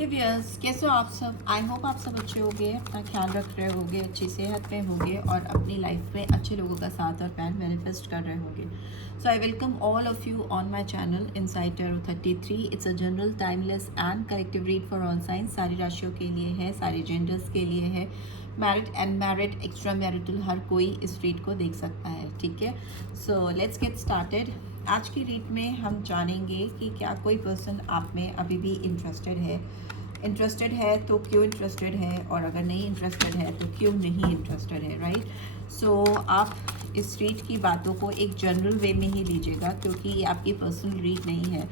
हे viewers, कैसे हो आप सब। आई होप आप सब अच्छे होंगे, अपना ख्याल रख रहे होंगे, अच्छी सेहत में होंगे और अपनी लाइफ में अच्छे लोगों का साथ और प्यार मैनिफेस्ट कर रहे होंगे। So I welcome all of you on my channel inside tarot 33। It's a general timeless and collective read for all signs. सारी राशियों के लिए है, सारे जेंडर्स के लिए है, married and married, extra marital, हर कोई इस रीड को देख सकता है। ठीक है, सो लेट्स गेट स्टार्टेड। आज की रीड में हम जानेंगे कि क्या कोई पर्सन आप में अभी भी इंटरेस्टेड है तो क्यों इंटरेस्टेड है, और अगर नहीं इंटरेस्टेड है तो क्यों नहीं इंटरेस्टेड है। राइट, सो आप इस रीड की बातों को एक जनरल वे में ही लीजिएगा, क्योंकि ये आपकी पर्सनल रीड नहीं है।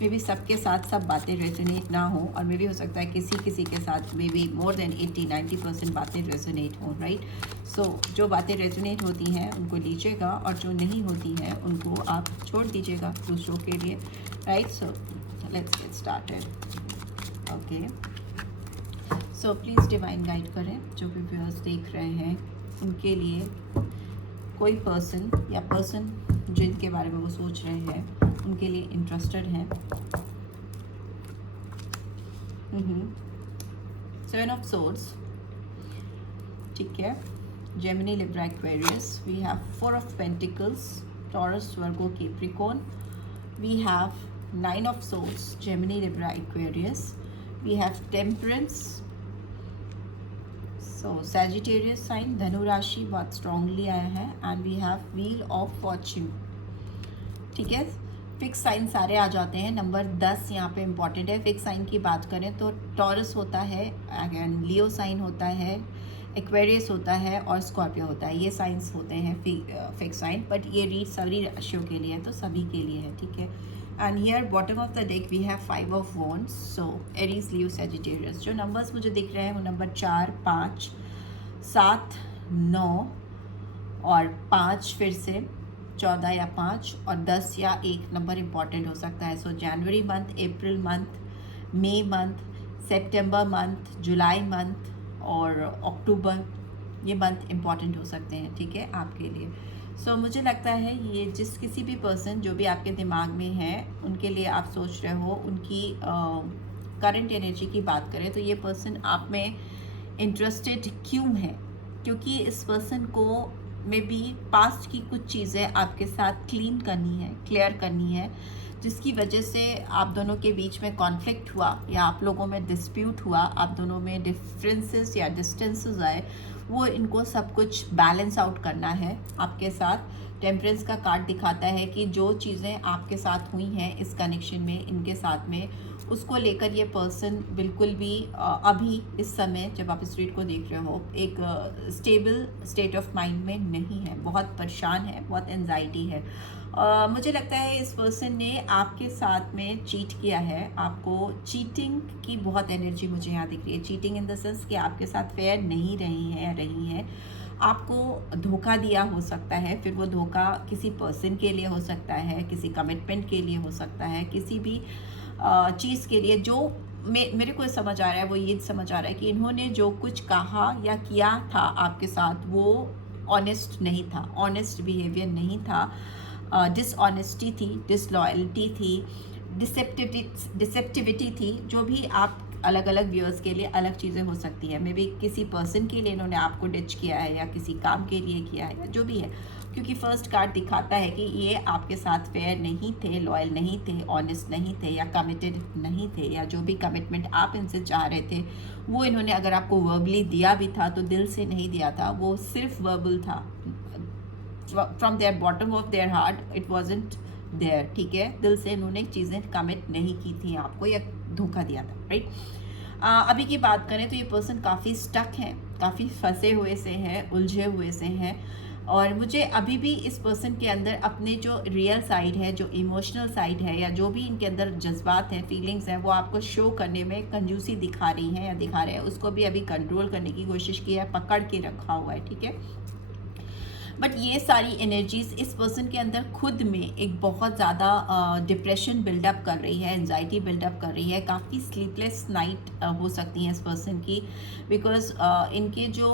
मे बी सबके साथ सब बातें रेजोनेट ना हो, और मे बी हो सकता है किसी के साथ मे बी मोर देन 80-90% बातें रेजोनेट हो। राइट, सो जो बातें रेजोनेट होती हैं उनको लीजिएगा, और जो नहीं होती हैं उनको आप छोड़ दीजिएगा दूसरों के लिए। Right, so let's get started. Okay, so please divine guide करें जो भी व्यूअर्स देख रहे हैं उनके लिए। कोई पर्सन या पर्सन जिनके बारे में वो सोच रहे हैं उनके लिए इंटरेस्टेड हैं। 7 ऑफ सोर्ड्स, ठीक है। Gemini, Libra, Aquarius. We have 4 of pentacles, Taurus, Virgo, Capricorn. We have 9 of swords, Gemini, Libra, Aquarius. We have temperance, so Sagittarius sign, धनु राशि बहुत स्ट्रांगली आया है। And we have wheel of fortune, ठीक है। Fix sign सारे आ जाते हैं। नंबर 10 यहाँ पे इम्पॉर्टेंट है। फिक्स साइन की बात करें तो टॉरस होता है, अगेन लियो साइन होता है, एक्वेरियस होता है और स्कॉर्पियो होता है। ये साइंस होते हैं फिक्स साइन, बट ये रीड सभी राशियों के लिए है, तो सभी के लिए है, ठीक है। And here bottom of the deck we have 5 of wands, so Aries, Leo, Sagittarius. जो नंबर्स मुझे दिख रहे हैं वो नंबर 4, 5, 7, 9 और 5, फिर से 14 या 5 और 10 या 1 नंबर इम्पॉर्टेंट हो सकता है। सो जनवरी मंथ, अप्रैल मंथ, मई मंथ, सितंबर मंथ, जुलाई मंथ और अक्टूबर, ये मंथ इम्पॉर्टेंट हो सकते हैं, ठीक है, आपके लिए। सो मुझे लगता है ये जिस किसी भी पर्सन जो भी आपके दिमाग में है उनके लिए आप सोच रहे हो, उनकी करंट एनर्जी की बात करें तो ये पर्सन आप में इंटरेस्टेड क्यों है, क्योंकि इस पर्सन को मे बी पास्ट की कुछ चीज़ें आपके साथ क्लीन करनी है, क्लियर करनी है, जिसकी वजह से आप दोनों के बीच में कॉन्फ्लिक्ट हुआ या आप लोगों में डिस्प्यूट हुआ, आप दोनों में डिफरेंसेस या डिस्टेंसेस आए, वो इनको सब कुछ बैलेंस आउट करना है आपके साथ। टेम्परेंस का कार्ड दिखाता है कि जो चीज़ें आपके साथ हुई हैं इस कनेक्शन में, इनके साथ में, उसको लेकर ये पर्सन बिल्कुल भी अभी इस समय जब आप इस रीड को देख रहे हो एक स्टेबल स्टेट ऑफ माइंड में नहीं है, बहुत परेशान है, बहुत एंजाइटी है। मुझे लगता है इस पर्सन ने आपके साथ में चीट किया है, आपको चीटिंग की बहुत एनर्जी मुझे यहाँ दिख रही है। चीटिंग इन द सेंस कि आपके साथ फेयर नहीं रही है, आपको धोखा दिया हो सकता है। फिर वो धोखा किसी पर्सन के लिए हो सकता है, किसी कमिटमेंट के लिए हो सकता है, किसी भी चीज़ के लिए। जो मेरे को समझ आ रहा है वो ये समझ आ रहा है कि इन्होंने जो कुछ कहा या किया था आपके साथ वो ऑनेस्ट नहीं था, ऑनेस्ट बिहेवियर नहीं था, डिसऑनेस्टी थी, डिसलॉयल्टी थी, डिसेप्टिविटी थी। जो भी आप अलग अलग व्यूअर्स के लिए अलग चीज़ें हो सकती हैं। मे बी किसी पर्सन के लिए इन्होंने आपको डिच किया है या किसी काम के लिए किया है या जो भी है, क्योंकि फर्स्ट कार्ड दिखाता है कि ये आपके साथ फेयर नहीं थे, लॉयल नहीं थे, ऑनेस्ट नहीं थे या कमिटेड नहीं थे, या जो भी कमिटमेंट आप इनसे चाह रहे थे वो इन्होंने अगर आपको वर्बली दिया भी था तो दिल से नहीं दिया था, वो सिर्फ वर्बल था। From their bottom of their heart it wasn't there, ठीक है। दिल से इन्होंने चीज़ें कमिट नहीं की थी आपको या धोखा दिया था। राइट, अभी की बात करें तो ये पर्सन काफ़ी स्टक हैं, काफ़ी फंसे हुए से हैं, उलझे हुए से हैं, और मुझे अभी भी इस पर्सन के अंदर अपने जो रियल साइड है, जो इमोशनल साइड है, या जो भी इनके अंदर जज्बात हैं, फीलिंग्स हैं, वो आपको शो करने में कंजूसी दिखा रही हैं या दिखा रहे हैं, उसको भी अभी कंट्रोल करने की कोशिश की है, पकड़ के रखा हुआ है, ठीक है। बट ये सारी एनर्जीज इस पर्सन के अंदर खुद में एक बहुत ज़्यादा डिप्रेशन बिल्डअप कर रही है, एंजाइटी बिल्डअप कर रही है, काफ़ी स्लीपलेस नाइट हो सकती हैं इस पर्सन की, बिकॉज इनके जो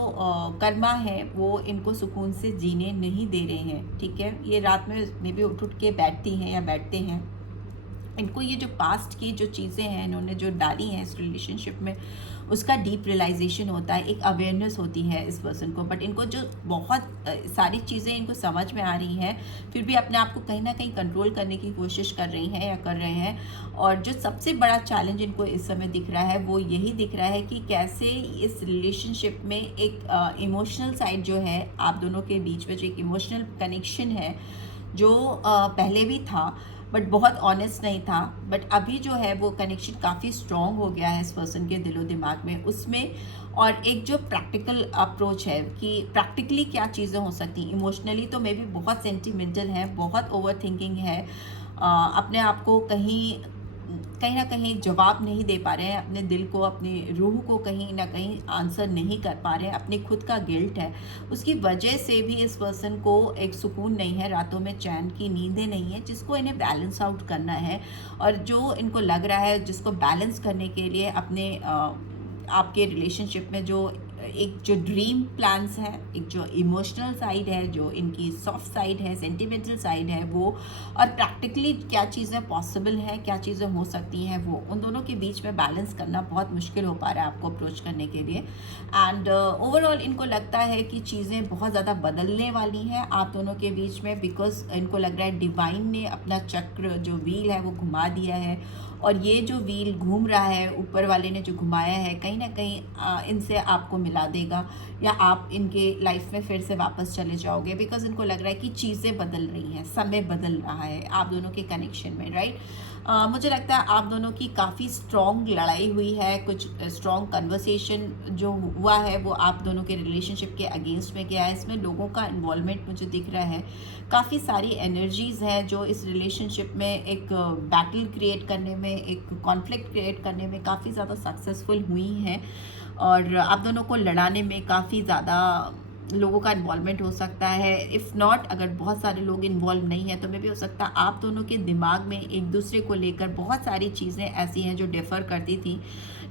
कर्मा है वो इनको सुकून से जीने नहीं दे रहे हैं, ठीक है। ये रात में मे बी उठ के बैठती हैं या बैठते हैं इनको ये जो पास्ट की जो चीज़ें हैं इन्होंने जो डाली हैं इस रिलेशनशिप में, उसका डीप रियलाइजेशन होता है, एक अवेयरनेस होती है इस पर्सन को। बट इनको जो बहुत सारी चीज़ें इनको समझ में आ रही हैं, फिर भी अपने आप को कहीं ना कहीं कंट्रोल करने की कोशिश कर रही हैं या कर रहे हैं। और जो सबसे बड़ा चैलेंज इनको इस समय दिख रहा है वो यही दिख रहा है कि कैसे इस रिलेशनशिप में एक इमोशनल साइड जो है आप दोनों के बीच में, जो एक इमोशनल कनेक्शन है जो पहले भी था बट बहुत ऑनेस्ट नहीं था, बट अभी जो है वो कनेक्शन काफ़ी स्ट्रॉन्ग हो गया है इस पर्सन के दिलो दिमाग में, उसमें। और एक जो प्रैक्टिकल अप्रोच है कि प्रैक्टिकली क्या चीज़ें हो सकती, इमोशनली तो मे भी बहुत सेंटिमेंटल है, बहुत ओवर थिंकिंग है, अपने आप को कहीं ना कहीं जवाब नहीं दे पा रहे हैं, अपने दिल को, अपनी रूह को कहीं ना कहीं आंसर नहीं कर पा रहे हैं, अपने खुद का गिल्ट है, उसकी वजह से भी इस पर्सन को एक सुकून नहीं है, रातों में चैन की नींदें नहीं है, जिसको इन्हें बैलेंस आउट करना है। और जो इनको लग रहा है जिसको बैलेंस करने के लिए अपने आपके रिलेशनशिप में जो एक जो ड्रीम प्लान्स है, एक जो इमोशनल साइड है, जो इनकी सॉफ्ट साइड है, सेंटिमेंटल साइड है वो, और प्रैक्टिकली क्या चीज़ें पॉसिबल हैं, क्या चीज़ें हो सकती हैं, वो उन दोनों के बीच में बैलेंस करना बहुत मुश्किल हो पा रहा है आपको अप्रोच करने के लिए। एंड ओवरऑल इनको लगता है कि चीज़ें बहुत ज़्यादा बदलने वाली हैं आप दोनों के बीच में, बिकॉज इनको लग रहा है डिवाइन ने अपना चक्र जो व्हील है वो घुमा दिया है, और ये जो व्हील घूम रहा है ऊपर वाले ने जो घुमाया है, कहीं ना कहीं इनसे आपको मिला देगा, या आप इनके लाइफ में फिर से वापस चले जाओगे, बिकॉज इनको लग रहा है कि चीज़ें बदल रही हैं, समय बदल रहा है आप दोनों के कनेक्शन में, राइट। मुझे लगता है आप दोनों की काफ़ी स्ट्रॉन्ग लड़ाई हुई है, कुछ स्ट्रॉन्ग कन्वर्सेशन जो हुआ है वो आप दोनों के रिलेशनशिप के अगेंस्ट में गया है, इसमें लोगों का इन्वॉल्वमेंट मुझे दिख रहा है, काफ़ी सारी एनर्जीज़ हैं जो इस रिलेशनशिप में एक बैटल क्रिएट करने में, एक कॉन्फ्लिक्ट क्रिएट करने में काफ़ी ज़्यादा सक्सेसफुल हुई हैं, और आप दोनों को लड़ाने में काफ़ी ज़्यादा लोगों का इन्वॉल्वमेंट हो सकता है। इफ़ नॉट, अगर बहुत सारे लोग इन्वॉल्व नहीं हैं तो मे भी हो सकता है आप दोनों के दिमाग में एक दूसरे को लेकर बहुत सारी चीज़ें ऐसी हैं जो डिफ़र करती थी,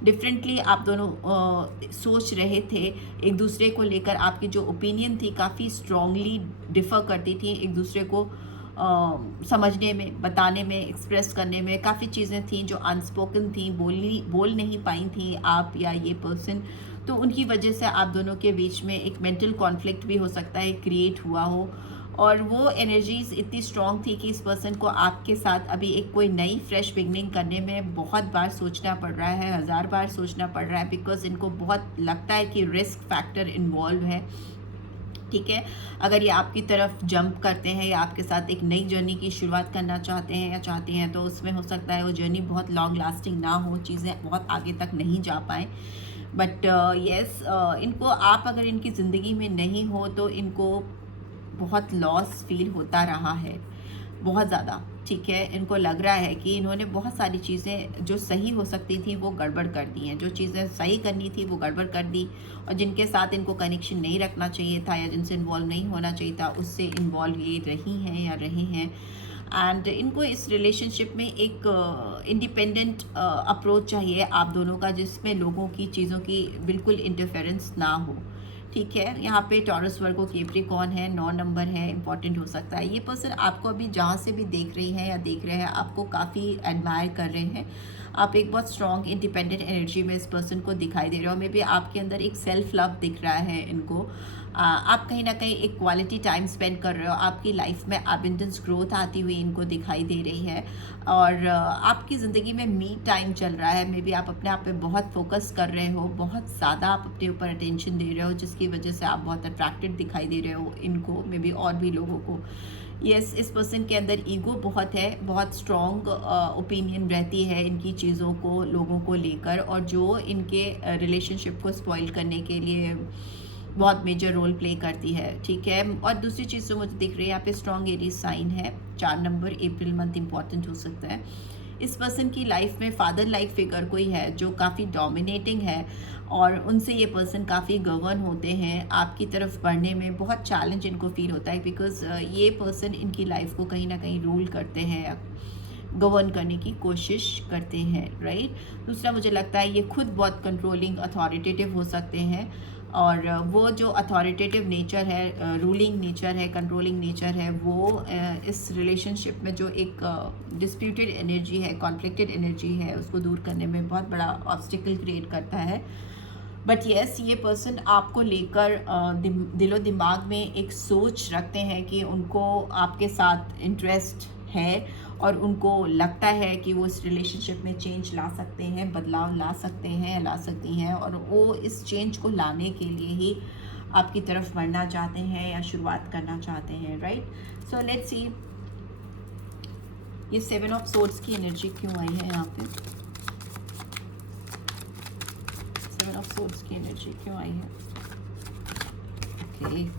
डिफरेंटली आप दोनों सोच रहे थे एक दूसरे को लेकर, आपकी जो ओपिनियन थी काफ़ी स्ट्रांगली डिफ़र करती थी एक दूसरे को समझने में, बताने में, एक्सप्रेस करने में, काफ़ी चीज़ें थी जो अनस्पोकन थी, बोल नहीं पाई थी आप या ये पर्सन, तो उनकी वजह से आप दोनों के बीच में एक मेंटल कॉन्फ्लिक्ट भी हो सकता है क्रिएट हुआ हो, और वो एनर्जीज़ इतनी स्ट्रॉन्ग थी कि इस पर्सन को आपके साथ अभी एक कोई नई फ्रेश बिगनिंग करने में बहुत बार सोचना पड़ रहा है, 1000 बार सोचना पड़ रहा है, बिकॉज इनको बहुत लगता है कि रिस्क फैक्टर इन्वॉल्व है, ठीक है। अगर ये आपकी तरफ जंप करते हैं या आपके साथ एक नई जर्नी की शुरुआत करना चाहते हैं या चाहती हैं, तो उसमें हो सकता है वो जर्नी बहुत लॉन्ग लास्टिंग ना हो, चीज़ें बहुत आगे तक नहीं जा पाएँ। बट येस, इनको आप अगर इनकी ज़िंदगी में नहीं हो तो इनको बहुत लॉस फील होता रहा है, बहुत ज़्यादा, ठीक है। इनको लग रहा है कि इन्होंने बहुत सारी चीज़ें जो सही हो सकती थी वो गड़बड़ कर दी हैं, जो चीज़ें सही करनी थी वो गड़बड़ कर दी, और जिनके साथ इनको कनेक्शन नहीं रखना चाहिए था या जिनसे इन्वॉल्व नहीं होना चाहिए था उससे इन्वॉल्व ये रही हैं या रहे हैं। एंड इनको इस रिलेशनशिप में एक इंडिपेंडेंट अप्रोच चाहिए आप दोनों का, जिसमें लोगों की चीज़ों की बिल्कुल इंटरफेरेंस ना हो, ठीक है। यहाँ पे टॉरस वर्गो कैप्रिकॉर्न है, 9 नंबर है, इंपॉर्टेंट हो सकता है। ये पर्सन आपको अभी जहाँ से भी देख रही हैं या देख रहे हैं, आपको काफ़ी एडमायर कर रहे हैं, आप एक बहुत स्ट्रॉन्ग इंडिपेंडेंट एनर्जी में इस पर्सन को दिखाई दे रहे हो, मे बी आपके अंदर एक सेल्फ लव दिख रहा है इनको, आप कहीं ना कहीं एक क्वालिटी टाइम स्पेंड कर रहे हो, आपकी लाइफ में एबंडेंस ग्रोथ आती हुई इनको दिखाई दे रही है, और आपकी ज़िंदगी में मी टाइम चल रहा है, मे बी आप अपने आप पे बहुत फोकस कर रहे हो, बहुत ज़्यादा आप अपने ऊपर अटेंशन दे रहे हो, जिसकी वजह से आप बहुत अट्रैक्टेड दिखाई दे रहे हो इनको, मे बी और भी लोगों को। यस, इस पर्सन के अंदर ईगो बहुत है, बहुत स्ट्रॉन्ग ओपिनियन रहती है इनकी चीज़ों को, लोगों को लेकर, और जो इनके रिलेशनशिप को स्पॉइल करने के लिए बहुत मेजर रोल प्ले करती है, ठीक है। और दूसरी चीज़ जो मुझे दिख रही है यहाँ पे स्ट्रॉन्ग एरीज साइन है, 4 नंबर, अप्रैल मंथ इंपॉर्टेंट हो सकता है। इस पर्सन की लाइफ में फादर लाइक फिगर कोई है जो काफ़ी डोमिनेटिंग है, और उनसे ये पर्सन काफ़ी गवर्न होते हैं, आपकी तरफ बढ़ने में बहुत चैलेंज इनको फील होता है, बिकॉज ये पर्सन इनकी लाइफ को कहीं ना कहीं रूल करते हैं, गवर्न करने की कोशिश करते हैं, राइट। दूसरा, मुझे लगता है ये खुद बहुत कंट्रोलिंग अथॉरिटेटिव हो सकते हैं, और वो जो अथॉरिटेटिव नेचर है, रूलिंग नेचर है, कंट्रोलिंग नेचर है, वो इस रिलेशनशिप में जो एक डिस्प्यूटेड एनर्जी है, कॉन्फ्लिक्टेड एनर्जी है, उसको दूर करने में बहुत बड़ा ऑब्स्टिकल क्रिएट करता है। बट येस, ये पर्सन आपको लेकर दिलो दिमाग में एक सोच रखते हैं कि उनको आपके साथ इंटरेस्ट है और उनको लगता है कि वो इस रिलेशनशिप में चेंज ला सकते हैं, बदलाव ला सकते हैं, ला सकती हैं, और वो इस चेंज को लाने के लिए ही आपकी तरफ बढ़ना चाहते हैं या शुरुआत करना चाहते हैं, राइट। सो लेट्स सी ये 7 ऑफ सोर्ड्स की एनर्जी क्यों आई है यहाँ पे। 7 ऑफ सोर्ड्स की एनर्जी क्यों आई है। Okay,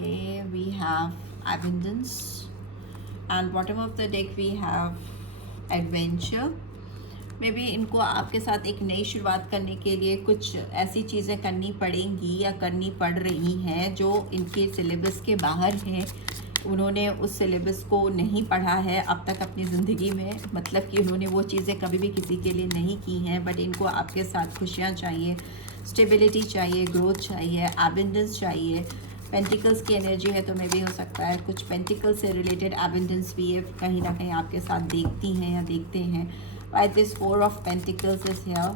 okay, we have abundance and bottom of the deck we have adventure। May be इनको आपके साथ एक नई शुरुआत करने के लिए कुछ ऐसी चीज़ें करनी पड़ेंगी या करनी पड़ रही हैं जो इनके सिलेबस के बाहर हैं। उन्होंने उस सिलेबस को नहीं पढ़ा है अब तक अपनी ज़िंदगी में, मतलब कि उन्होंने वो चीज़ें कभी भी किसी के लिए नहीं की हैं, बट इनको आपके साथ खुशियाँ चाहिए, स्टेबिलिटी चाहिए, ग्रोथ चाहिए, एबंडेंस चाहिए। पेंटिकल्स की एनर्जी है तो मे भी हो सकता है कुछ पेंटिकल से रिलेटेड एबंडेंस भी ये कहीं ना कहीं आपके साथ देखती हैं या देखते हैं। Why this 4 of Pentacles is here?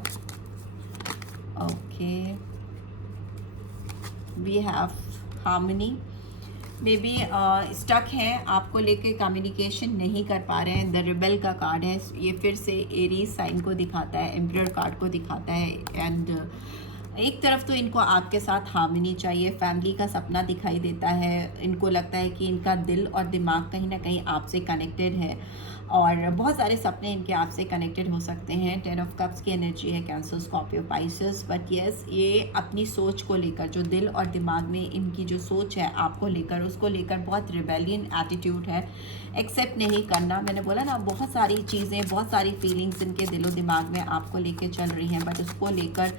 Okay, we have harmony। Maybe stuck हैं, आपको लेके कम्युनिकेशन नहीं कर पा रहे हैं। द रिबेल का कार्ड है, ये फिर से एरीज साइन को दिखाता है, एम्परर कार्ड को दिखाता है। एंड एक तरफ तो इनको आपके साथ हार्मनी चाहिए, फैमिली का सपना दिखाई देता है, इनको लगता है कि इनका दिल और दिमाग कहीं ना कहीं आपसे कनेक्टेड है और बहुत सारे सपने इनके आपसे कनेक्टेड हो सकते हैं। 10 ऑफ कप्स की एनर्जी है, cancer, Scorpio, Pisces. But yes, ये अपनी सोच को लेकर, जो दिल और दिमाग में इनकी जो सोच है आपको लेकर, उसको लेकर बहुत रिबेलियन एटीट्यूड है, एक्सेप्ट नहीं करना। मैंने बोला ना, बहुत सारी चीज़ें, बहुत सारी फीलिंग्स इनके दिलो दिमाग में आपको लेके चल रही हैं, बट उसको लेकर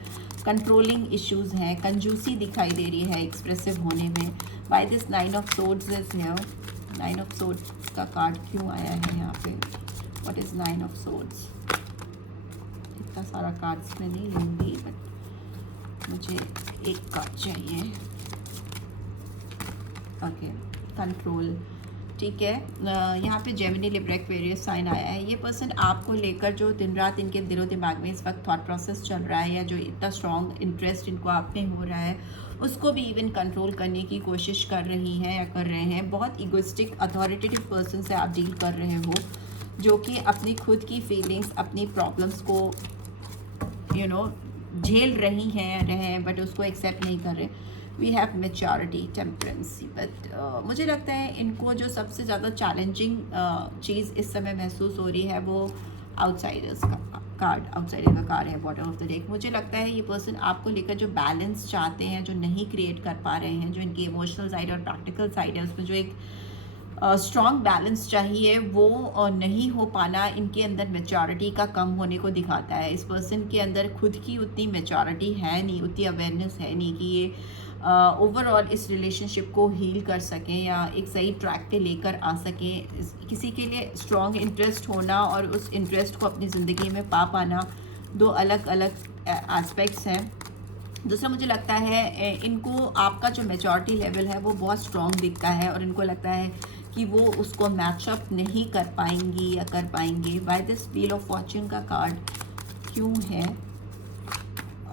कंट्रोलिंग इश्यूज़ हैं, कंजूसी दिखाई दे रही है एक्सप्रेसिव होने में। By this 9 of swords is here. 9 of swords का कार्ड क्यों आया है यहाँ पे? What is 9 of swords? इतना सारा कार्ड्स मैं नहीं लूँगी, बट मुझे एक कार्ड चाहिए। ओके, कंट्रोल, ठीक है। यहाँ पे जेमिनी, लिब्रा, एक्वेरियस साइन आया है। ये पर्सन आपको लेकर जो दिन रात इनके दिलो दिमाग में इस वक्त थॉट प्रोसेस चल रहा है, या जो इतना स्ट्रॉन्ग इंटरेस्ट इनको आप में हो रहा है, उसको भी इवन कंट्रोल करने की कोशिश कर रही हैं या कर रहे हैं। बहुत इगोइस्टिक अथॉरिटेटिव पर्सन से आप डील कर रहे हो, जो कि अपनी खुद की फीलिंग्स, अपनी प्रॉब्लम्स को झेल रही हैं, बट उसको एक्सेप्ट नहीं कर रहे। We have maturity, temperance. But मुझे लगता है इनको जो सबसे ज़्यादा चैलेंजिंग चीज़ इस समय महसूस हो रही है वो आउटसाइडर्स का कार्ड, आउटसाइडर का कार्ड है, बॉटम ऑफ द डेक। मुझे लगता है ये पर्सन आपको लेकर जो बैलेंस चाहते हैं, जो नहीं क्रिएट कर पा रहे हैं, जो इनकी इमोशनल साइड और प्रैक्टिकल साइड है, उसमें जो एक स्ट्रॉन्ग बैलेंस चाहिए, वो नहीं हो पाना इनके अंदर मैच्योरिटी का कम होने को दिखाता है। इस पर्सन के अंदर खुद की उतनी मैच्योरिटी है नहीं, उतनी अवेयरनेस है नहीं कि ये ओवरऑल इस रिलेशनशिप को हील कर सकें या एक सही ट्रैक पे लेकर आ सकें। किसी के लिए स्ट्रॉन्ग इंटरेस्ट होना और उस इंटरेस्ट को अपनी ज़िंदगी में पा पाना दो अलग अलग एस्पेक्ट्स हैं। दूसरा, मुझे लगता है इनको आपका जो मैच्योरिटी लेवल है वो बहुत स्ट्रॉन्ग दिखता है और इनको लगता है कि वो उसको मैचअप नहीं कर पाएंगी या कर पाएंगे। By this wheel of fortune का कार्ड क्यों है?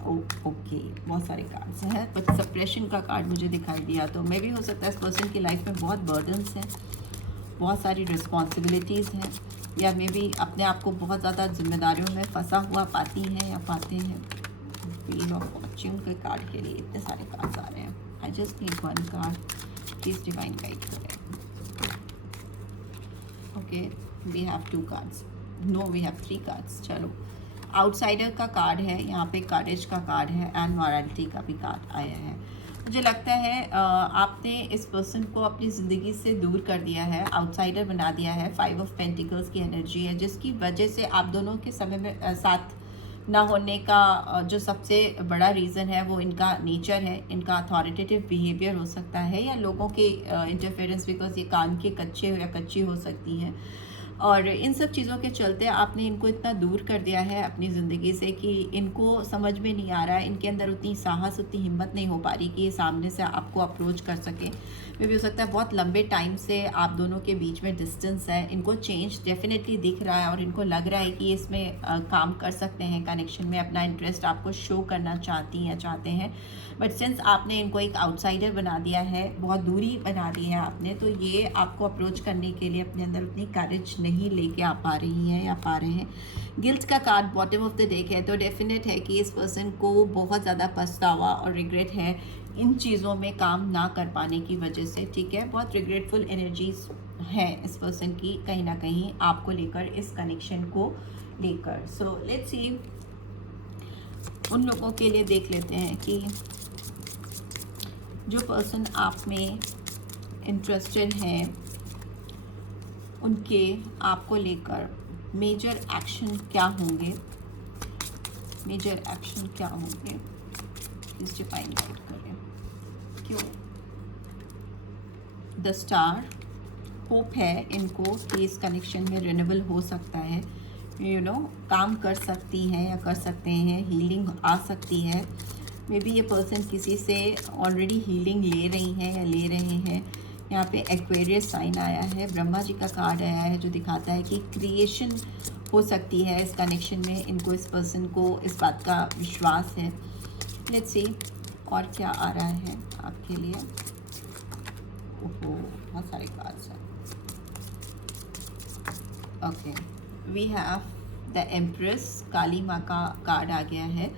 ओके, बहुत सारे कार्ड्स हैं, बट सप्रेशन का कार्ड मुझे दिखाई दिया, तो मे भी हो सकता है इस पर्सन की लाइफ में बहुत बर्डन्स हैं, बहुत सारी रिस्पॉन्सिबिलिटीज़ हैं, या मे भी अपने आप को बहुत ज़्यादा जिम्मेदारियों में फंसा हुआ पाती हैं या पाते हैं। व्हील ऑफ फॉर्च्यून के कार्ड के लिए इतने सारे कार्ड्स आ रहे हैं। I just need one card, please divine guide करें। Okay, we have 2 cards, no we have 3 cards. चलो, आउटसाइडर का कार्ड है यहाँ पे, करेज का कार्ड है, एंड मॉरलिटी का भी कार्ड आया है। मुझे लगता है आपने इस पर्सन को अपनी ज़िंदगी से दूर कर दिया है, आउटसाइडर बना दिया है। 5 ऑफ पेंटिकल्स की एनर्जी है, जिसकी वजह से आप दोनों के समय में साथ ना होने का जो सबसे बड़ा रीज़न है वो इनका नेचर है, इनका अथॉरिटेटिव बिहेवियर हो सकता है, या लोगों के इंटरफेरेंस, बिकॉज ये कान के कच्चे या कच्ची हो सकती हैं। और इन सब चीज़ों के चलते आपने इनको इतना दूर कर दिया है अपनी ज़िंदगी से कि इनको समझ में नहीं आ रहा है, इनके अंदर उतनी साहस, उतनी हिम्मत नहीं हो पा रही कि ये सामने से आपको अप्रोच कर सके। मे भी हो सकता है बहुत लंबे टाइम से आप दोनों के बीच में डिस्टेंस है, इनको चेंज डेफिनेटली दिख रहा है और इनको लग रहा है कि इसमें काम कर सकते हैं, कनेक्शन में अपना इंटरेस्ट आपको शो करना चाहती हैं, चाहते हैं। बट सिंस आपने इनको एक आउटसाइडर बना दिया है, बहुत दूरी बना दी है आपने, तो ये आपको अप्रोच करने के लिए अपने अंदर उतनी करेज नहीं लेके आ पा रही हैं या पा रहे हैं। गिल्ट का card bottom of the deck है, तो डेफिनेट है कि इस पर्सन को बहुत ज़्यादा पछतावा और रिग्रेट है इन चीज़ों में काम ना कर पाने की वजह से, ठीक है। बहुत रिग्रेटफुल एनर्जीज है इस पर्सन की कहीं ना कहीं आपको लेकर, इस कनेक्शन को लेकर। सो लेट्स सी, उन लोगों के लिए देख लेते हैं कि जो पर्सन आप में इंटरेस्टेड हैं उनके आपको लेकर मेजर एक्शन क्या होंगे, मेजर एक्शन क्या होंगे, प्लीज डिफाइन गाइड करें। क्यों? द स्टार, होप है इनको कि इस कनेक्शन में रिन्यूअल हो सकता है, काम कर सकती हैं या कर सकते हैं, हीलिंग आ सकती है। मे बी ये पर्सन किसी से ऑलरेडी हीलिंग ले रही हैं या ले रहे हैं। यहाँ पे एक्वेरियस साइन आया है, ब्रह्मा जी का कार्ड आया है जो दिखाता है कि क्रिएशन हो सकती है इस कनेक्शन में, इनको, इस पर्सन को इस बात का विश्वास है। लेट्स सी और क्या आ रहा है आपके लिए। ओहो, बहुत सारे कार्ड्स हैं। Okay, we have the empress, Kali माँ का कार्ड आ गया है।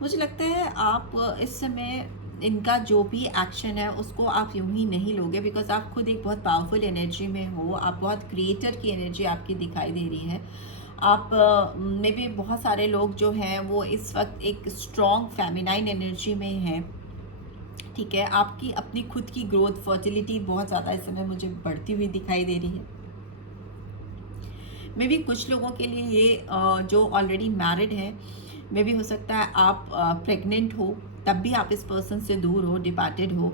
मुझे लगता है आप इस समय इनका जो भी एक्शन है उसको आप यूं ही नहीं लोगे, बिकॉज आप खुद एक बहुत पावरफुल एनर्जी में हो, आप बहुत क्रिएटर की एनर्जी आपकी दिखाई दे रही है। आप में भी बहुत सारे लोग जो हैं वो इस वक्त एक स्ट्रॉन्ग फेमिनाइन एनर्जी में हैं, ठीक है। आपकी अपनी खुद की ग्रोथ, फर्टिलिटी बहुत ज़्यादा इस समय मुझे बढ़ती हुई दिखाई दे रही है। मे भी कुछ लोगों के लिए ये जो ऑलरेडी मैरिड है, मे भी हो सकता है आप प्रेग्नेंट हो तब भी आप इस पर्सन से दूर हो, डिपार्टेड हो,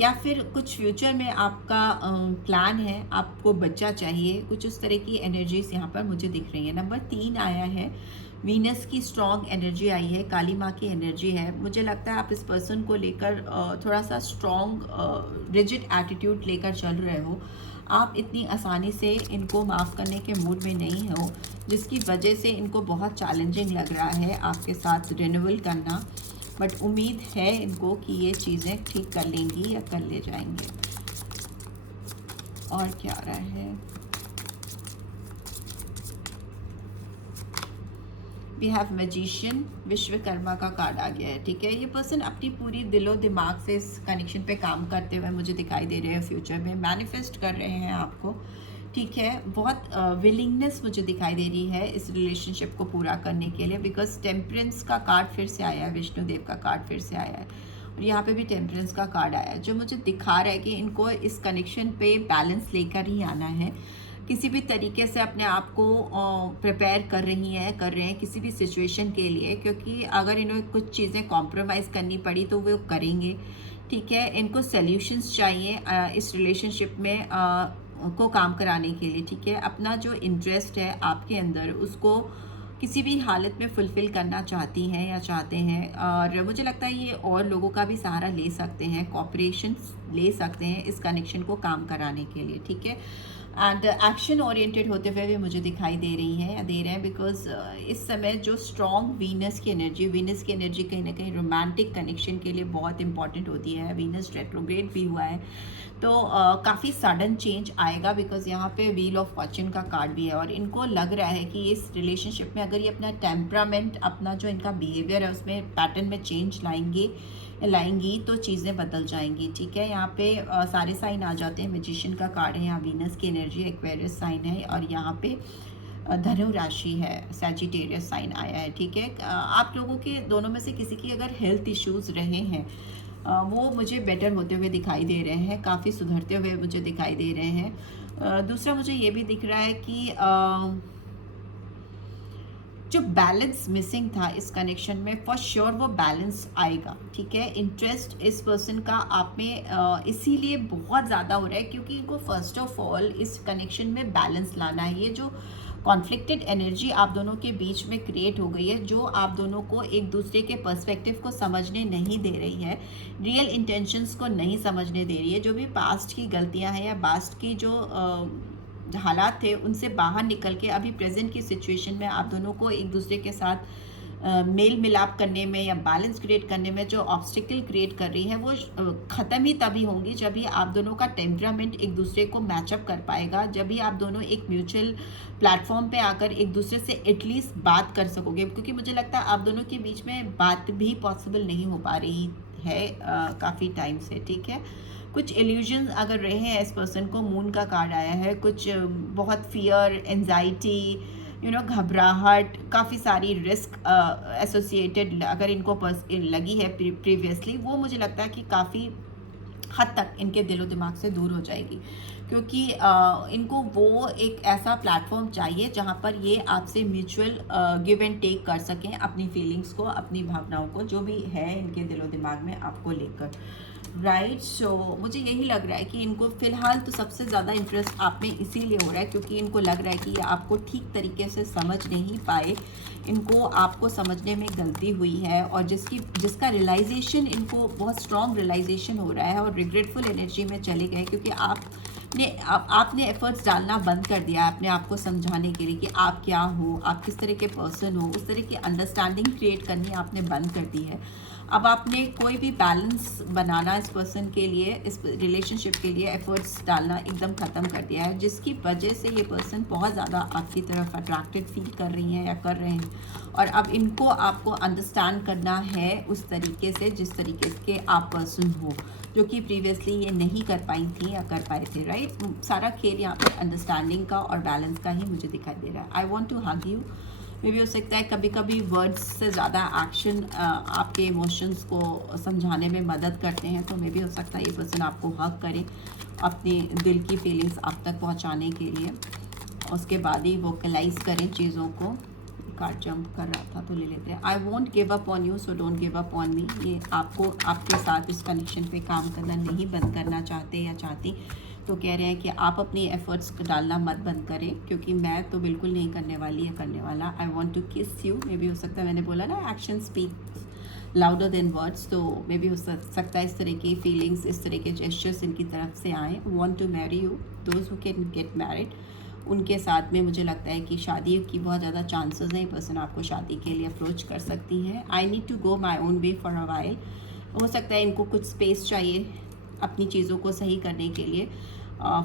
या फिर कुछ फ्यूचर में आपका प्लान है, आपको बच्चा चाहिए, कुछ उस तरह की एनर्जीज यहाँ पर मुझे दिख रही है। नंबर 3 आया है, वीनस की स्ट्रॉन्ग एनर्जी आई है, काली माँ की एनर्जी है। मुझे लगता है आप इस पर्सन को लेकर थोड़ा सा स्ट्रॉन्ग रिजिड एटीट्यूड लेकर चल रहे हो। आप इतनी आसानी से इनको माफ़ करने के मूड में नहीं हो, जिसकी वजह से इनको बहुत चैलेंजिंग लग रहा है आपके साथ रिन्यूअल करना। बट उम्मीद है इनको कि ये चीज़ें ठीक कर लेंगी या कर ले जाएंगे। और क्या आ रहा है? वी हैव मैजिशियन, विश्वकर्मा का कार्ड आ गया है, ठीक है। ये पर्सन अपनी पूरी दिलो दिमाग से इस कनेक्शन पे काम करते हुए मुझे दिखाई दे रहे हैं, फ्यूचर में मैनिफेस्ट कर रहे हैं आपको, ठीक है। बहुत विलिंगनेस मुझे दिखाई दे रही है इस रिलेशनशिप को पूरा करने के लिए, बिकॉज टेम्परेंस का कार्ड फिर से आया है, विष्णुदेव का कार्ड फिर से आया है, और यहाँ पे भी टेम्परेंस का कार्ड आया है, जो मुझे दिखा रहा है कि इनको इस कनेक्शन पे बैलेंस लेकर ही आना है। किसी भी तरीके से अपने आप को प्रिपेयर कर रहे हैं किसी भी सिचुएशन के लिए, क्योंकि अगर इन्हें कुछ चीज़ें कॉम्प्रोमाइज़ करनी पड़ी तो वो करेंगे, ठीक है। इनको सॉल्यूशंस चाहिए इस रिलेशनशिप में को काम कराने के लिए, ठीक है। अपना जो इंटरेस्ट है आपके अंदर उसको किसी भी हालत में फुलफ़िल करना चाहती हैं या चाहते हैं, और मुझे लगता है ये और लोगों का भी सहारा ले सकते हैं, कॉपरेशन ले सकते हैं इस कनेक्शन को काम कराने के लिए, ठीक है। एंड एक्शन ओरिएंटेड होते हुए भी मुझे दिखाई दे रही हैं या दे रहे हैं, बिकॉज इस समय जो स्ट्रॉन्ग वीनस की एनर्जी कहीं ना कहीं रोमांटिक कनेक्शन के लिए बहुत इंपॉर्टेंट होती है। वीनस रेट्रोग्रेड भी हुआ है, तो काफ़ी सडन चेंज आएगा, बिकॉज यहाँ पे व्हील ऑफ फॉर्च्यून का कार्ड भी है, और इनको लग रहा है कि इस रिलेशनशिप में अगर ये अपना टेम्परामेंट, अपना जो इनका बिहेवियर है उसमें पैटर्न में चेंज लाएंगी तो चीज़ें बदल जाएंगी, ठीक है। यहाँ पे सारे साइन आ जाते हैं, मैजिशियन का कार्ड है, यहाँ वीनस की एनर्जी, एक्वेरियस साइन है, और यहाँ पे धनु राशि है, सैजिटेरियस साइन आया है, ठीक है। आप लोगों के दोनों में से किसी की अगर हेल्थ इश्यूज़ रहे हैं वो मुझे बेटर होते हुए दिखाई दे रहे हैं, काफ़ी सुधरते हुए मुझे दिखाई दे रहे हैं। दूसरा मुझे ये भी दिख रहा है कि जो बैलेंस मिसिंग था इस कनेक्शन में, फॉर श्योर वो बैलेंस आएगा, ठीक है। इंटरेस्ट इस पर्सन का आप में इसीलिए बहुत ज़्यादा हो रहा है क्योंकि इनको फर्स्ट ऑफ ऑल इस कनेक्शन में बैलेंस लाना है। ये जो कॉन्फ्लिक्टेड एनर्जी आप दोनों के बीच में क्रिएट हो गई है, जो आप दोनों को एक दूसरे के पर्सपेक्टिव को समझने नहीं दे रही है, रियल इंटेंशंस को नहीं समझने दे रही है, जो भी पास्ट की गलतियां हैं या पास्ट की जो हालात थे उनसे बाहर निकल के अभी प्रेजेंट की सिचुएशन में आप दोनों को एक दूसरे के साथ मेल मिलाप करने में या बैलेंस क्रिएट करने में जो ऑब्स्टिकल क्रिएट कर रही है वो ख़त्म ही तभी होंगी जब भी आप दोनों का टेम्परामेंट एक दूसरे को मैचअप कर पाएगा, जब भी आप दोनों एक म्यूचुअल प्लेटफॉर्म पे आकर एक दूसरे से एटलीस्ट बात कर सकोगे। क्योंकि मुझे लगता है आप दोनों के बीच में बात भी पॉसिबल नहीं हो पा रही है काफ़ी टाइम से, ठीक है। कुछ इल्यूजन अगर रहे हैं इस पर्सन को, मून का कार्ड आया है, कुछ बहुत फियर, एंजाइटी, घबराहट, काफ़ी सारी रिस्क एसोसिएटेड अगर इनको लगी है प्रीवियसली, वो मुझे लगता है कि काफ़ी हद तक इनके दिलो दिमाग से दूर हो जाएगी। क्योंकि इनको वो एक ऐसा प्लेटफॉर्म चाहिए जहाँ पर ये आपसे म्यूचुअल गिव एंड टेक कर सकें अपनी फीलिंग्स को, अपनी भावनाओं को, जो भी है इनके दिलो दिमाग में आपको लेकर, राइट। सो मुझे यही लग रहा है कि इनको फ़िलहाल तो सबसे ज़्यादा इंटरेस्ट आप में इसीलिए हो रहा है क्योंकि इनको लग रहा है कि ये आपको ठीक तरीके से समझ नहीं पाए, इनको आपको समझने में गलती हुई है, और जिसका रियलाइजेशन इनको बहुत स्ट्रॉन्ग रियलाइजेशन हो रहा है, और रिग्रेटफुल एनर्जी में चले गए क्योंकि आपने एफर्ट्स डालना बंद कर दिया अपने आप को समझाने के लिए कि आप क्या हो, आप किस तरह के पर्सन हो, उस तरह की अंडरस्टैंडिंग क्रिएट करनी आपने बंद कर दी है। अब आपने कोई भी बैलेंस बनाना इस पर्सन के लिए, इस रिलेशनशिप के लिए एफर्ट्स डालना एकदम ख़त्म कर दिया है, जिसकी वजह से ये पर्सन बहुत ज़्यादा आपकी तरफ अट्रैक्टेड फील कर रही हैं या कर रहे हैं, और अब इनको आपको अंडरस्टैंड करना है उस तरीके से जिस तरीके के आप पर्सन हो, जो कि प्रीवियसली ये नहीं कर पाई थी या कर पाए थे, राइट। सारा खेल यहाँ पर अंडरस्टैंडिंग का और बैलेंस का ही मुझे दिखाई दे रहा है। I want to hug you. मे भी हो सकता है कभी कभी वर्ड्स से ज़्यादा एक्शन आपके इमोशंस को समझाने में मदद करते हैं, तो मे भी हो सकता है ये पर्सन आपको हक करे अपनी दिल की फीलिंग्स आप तक पहुंचाने के लिए, उसके बाद ही वोकलाइज करें चीज़ों को। कार्ड जंप कर रहा था तो ले लेते हैं। I want give up on you so don't give up on me. ये आपको आपके साथ इस कनेक्शन पे काम करना नहीं बंद करना चाहते या चाहती, तो कह रहे हैं कि आप अपनी एफर्ट्स डालना मत बंद करें क्योंकि मैं तो बिल्कुल नहीं करने वाली या करने वाला। आई वॉन्ट टू किस यू। मे भी हो सकता है, मैंने बोला ना action speak louder than words, तो मे भी हो सकता है इस तरह की फीलिंग्स, इस तरह के जेस्चर्स इनकी तरफ से आएँ। Want to marry you, those who can get married, उनके साथ में मुझे लगता है कि शादी की बहुत ज़्यादा चांसेस हैं, ये पर्सन आपको शादी के लिए अप्रोच कर सकती है। I need to go my own way for a while, हो सकता है इनको कुछ स्पेस चाहिए अपनी चीज़ों को सही करने के लिए,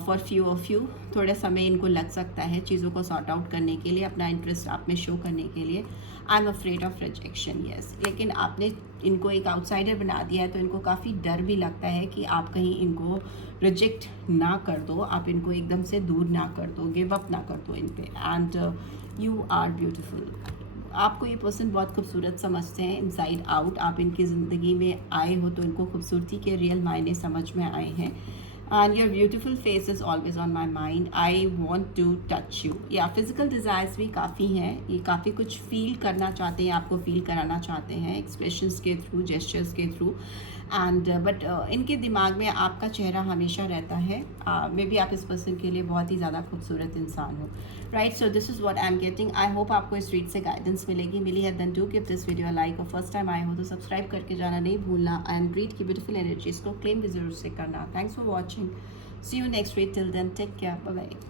फॉर फ्यू ऑफ यू थोड़ा समय इनको लग सकता है चीज़ों को सॉर्ट आउट करने के लिए, अपना इंटरेस्ट आप में शो करने के लिए। I am afraid of rejection, yes, लेकिन आपने इनको एक आउटसाइडर बना दिया है तो इनको काफ़ी डर भी लगता है कि आप कहीं इनको रिजेक्ट ना कर दो, आप इनको एकदम से दूर ना कर दो, गिव अप ना कर दो इन पे। And you are beautiful. आपको ये पर्सन बहुत खूबसूरत समझते हैं इनसाइड आउट। आप इनकी ज़िंदगी में आए हो तो इनको खूबसूरती के रियल मायने समझ में आए हैं। And your beautiful face is always on my mind. I want to touch you. या physical desires भी काफ़ी हैं, ये काफ़ी कुछ फील करना चाहते हैं, आपको फील कराना चाहते हैं एक्सप्रेशंस के थ्रू, जेस्चर्स के थ्रू, एंड बट इनके दिमाग में आपका चेहरा हमेशा रहता है। मे बी आप इस पर्सन के लिए बहुत ही ज़्यादा खूबसूरत इंसान हो, right. So this is what I am getting. I hope आपको इस रीड से गाइडेंस मिली है। Then do give this video like, और फर्स्ट टाइम आए हो तो सब्सक्राइब करके जाना नहीं भूलना, एंड रीड की ब्यूटीफुल एनर्जीज को क्लेम भी ज़रूर से करना। Thanks for watching, see you next read, till then take care, bye bye.